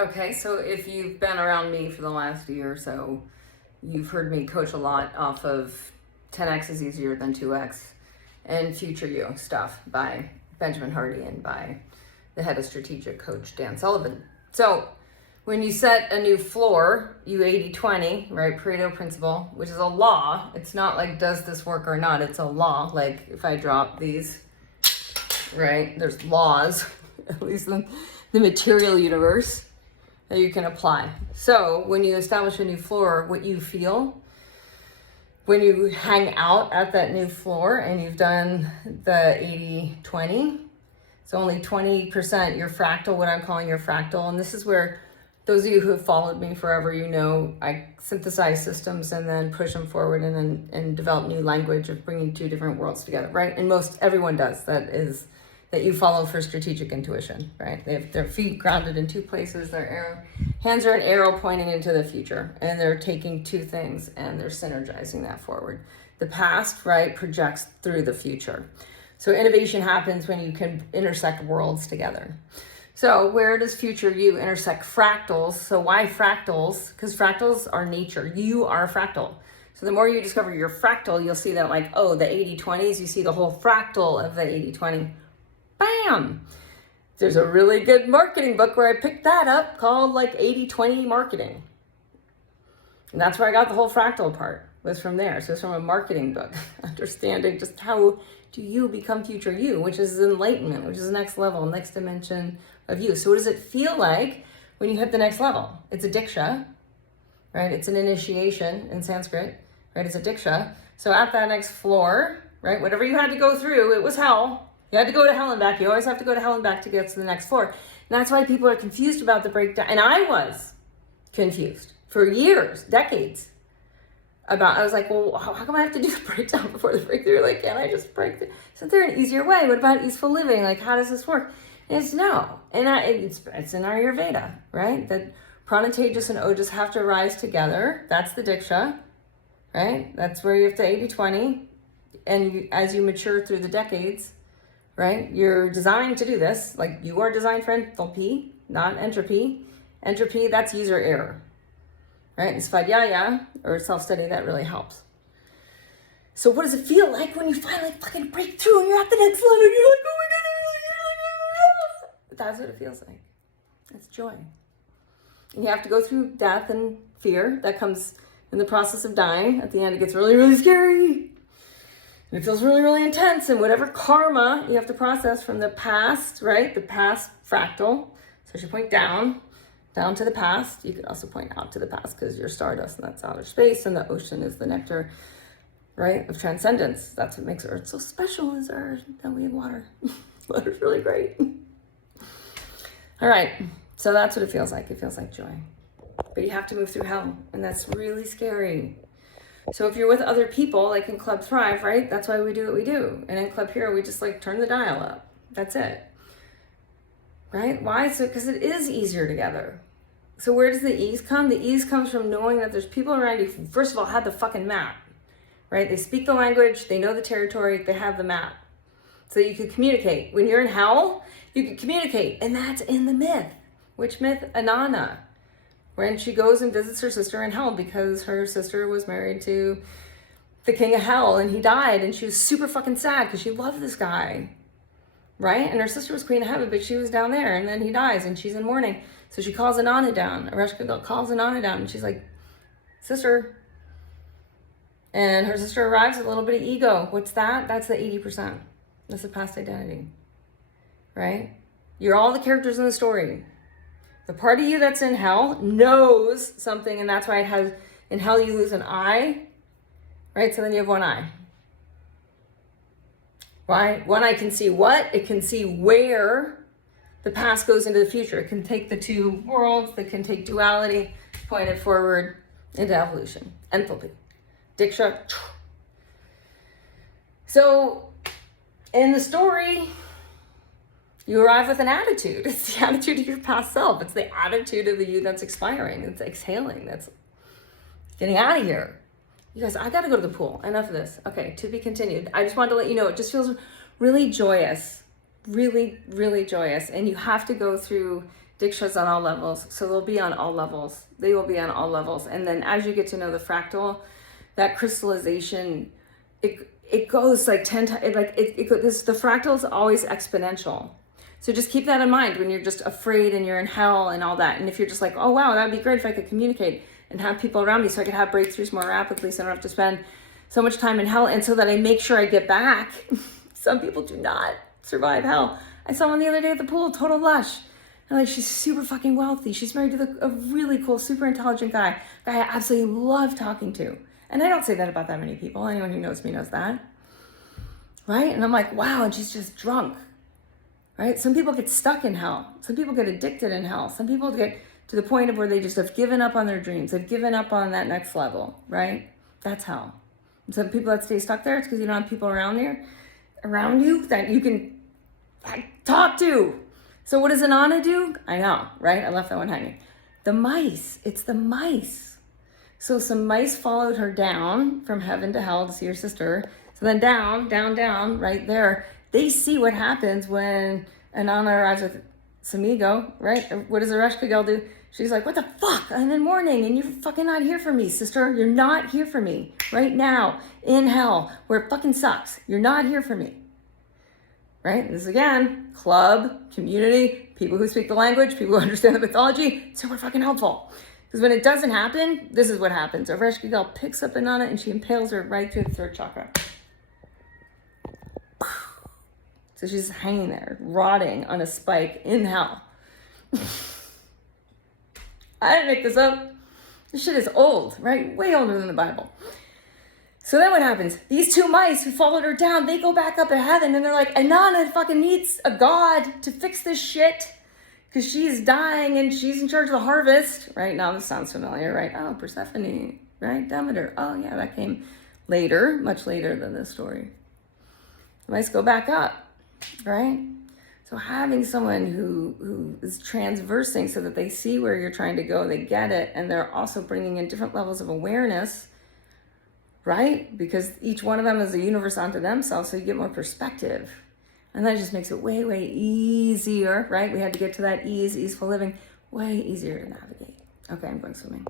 Okay, so if you've been around me for the last year or so, you've heard me coach a lot off of 10x is easier than 2x and Future You stuff by Benjamin Hardy and by the head of strategic coach Dan Sullivan. So when you set a new floor, you 80-20, right? Pareto principle, which is a law. It's not like does this work or not, it's a law. Like if I drop these, right? There's laws, at least in the material universe, that you can apply. So when you establish a new floor, what you feel when you hang out at that new floor and you've done the 80-20, so only 20% your fractal, what I'm calling your fractal. And this is where those of you who have followed me forever, you know, I synthesize systems and then push them forward and develop new language of bringing two different worlds together, right? And everyone does that you follow for strategic intuition, right? They have their feet grounded in two places, their hands are an arrow pointing into the future, and they're taking two things and they're synergizing that forward. The past, right, projects through the future. So innovation happens when you can intersect worlds together. So where does Future You intersect fractals? So why fractals? Because fractals are nature. You are a fractal. So the more you discover your fractal, you'll see that like, oh, the 80-20s, you see the whole fractal of the 80-20. Bam! There's a really good marketing book where I picked that up called like 80-20 marketing. And that's where I got the whole fractal part, was from there. So it's from a marketing book, understanding just how do you become Future You, which is enlightenment, which is the next level, next dimension of you. So what does it feel like when you hit the next level? It's a diksha, right? It's an initiation in Sanskrit, right? It's a diksha. So at that next floor, right, whatever you had to go through, it was hell. You had to go to hell and back. You always have to go to hell and back to get to the next floor. And that's why people are confused about the breakdown. And I was confused for years, decades. I was like, well, how come I have to do the breakdown before the breakthrough? Like, can't I just break through? Isn't there an easier way? What about easeful living? Like, how does this work? And it's no. And it's in our Ayurveda, right? That prana, tejas, and ojas have to rise together. That's the diksha, right? That's where you have to 80-20. And as you mature through the decades, right? You're designed to do this. Like you are designed for enthalpy, not entropy. Entropy, that's user error, right? And svadhyaya, or self-study, that really helps. So what does it feel like when you finally fucking break through and you're at the next level? You're like, oh my God, that's what it feels like. It's joy. And you have to go through death and fear. That comes in the process of dying. At the end, it gets really, really scary. It feels really, really intense, and whatever karma you have to process from the past, right? The past fractal. So you point down to the past. You could also point out to the past because you're stardust and that's outer space, and the ocean is the nectar, right, of transcendence. That's what makes Earth so special, is that we have water. Water's really great. All right, so that's what it feels like. It feels like joy. But you have to move through hell, and that's really scary. So if you're with other people, like in Club Thrive, right? That's why we do what we do. And in Club Hero, we just like turn the dial up. That's it. Right? Why? So because it is easier together. So where does the ease come? The ease comes from knowing that there's people around you who, first of all, have the fucking map. Right? They speak the language, they know the territory, they have the map. So you could communicate. When you're in hell, you can communicate. And that's in the myth. Which myth? Anana. When she goes and visits her sister in hell because her sister was married to the king of hell and he died, and she was super fucking sad because she loved this guy, right? And her sister was queen of heaven, but she was down there, and then he dies and she's in mourning. So she calls Anana down. Areshka calls Anana down, and she's like, sister. And her sister arrives with a little bit of ego. What's that? That's the 80%. That's the past identity, right? You're all the characters in the story. The part of you that's in hell knows something, and that's why it has, in hell you lose an eye, right? So then you have one eye. Why? One eye can see what? It can see where the past goes into the future. It can take the two worlds, that can take duality, point it forward into evolution, enthalpy, diksha. So in the story, you arrive with an attitude. It's the attitude of your past self. It's the attitude of the you that's expiring. It's exhaling. That's getting out of here. You guys, I got to go to the pool. Enough of this. Okay, to be continued. I just wanted to let you know, it just feels really joyous. Really, really joyous. And you have to go through Diksha's on all levels. So they'll be on all levels. They will be on all levels. And then as you get to know the fractal, that crystallization, it goes like 10 times, the fractal is always exponential. So just keep that in mind when you're just afraid and you're in hell and all that. And if you're just like, oh wow, that'd be great if I could communicate and have people around me so I could have breakthroughs more rapidly so I don't have to spend so much time in hell, and so that I make sure I get back. Some people do not survive hell. I saw one the other day at the pool, total lush. And like, she's super fucking wealthy. She's married to a really cool, super intelligent guy I absolutely love talking to. And I don't say that about that many people. Anyone who knows me knows that. Right? And I'm like, wow, and she's just drunk. Right? Some people get stuck in hell. Some people get addicted in hell. Some people get to the point of where they just have given up on their dreams. They've given up on that next level. Right? That's hell. And some people that stay stuck there, it's because you don't have people around you that you can talk to. So what does Anana do? I know, right? I left that one hanging. The mice. It's the mice. So some mice followed her down from heaven to hell to see her sister. So then down, right there. They see what happens when Anana arrives with Samigo, right? What does the Reshka girl do? She's like, what the fuck? I'm in mourning and you're fucking not here for me, sister. You're not here for me right now in hell where it fucking sucks. You're not here for me. Right? This is again, club, community, people who speak the language, people who understand the mythology, super fucking helpful. Because when it doesn't happen, this is what happens. A Reshka girl picks up Anana and she impales her right through the third chakra. So she's hanging there, rotting on a spike in hell. I didn't make this up. This shit is old, right? Way older than the Bible. So then what happens? These two mice who followed her down, they go back up in heaven and they're like, Anana fucking needs a god to fix this shit because she's dying and she's in charge of the harvest. Right? Now this sounds familiar, right? Oh, Persephone, right? Demeter. Oh yeah, that came later, much later than this story. The mice go back up, right? So having someone who is transversing so that they see where you're trying to go, they get it, and they're also bringing in different levels of awareness, right? Because each one of them is a universe unto themselves, so you get more perspective. And that just makes it way, way easier, right? We had to get to that easeful living, way easier to navigate. Okay, I'm going swimming.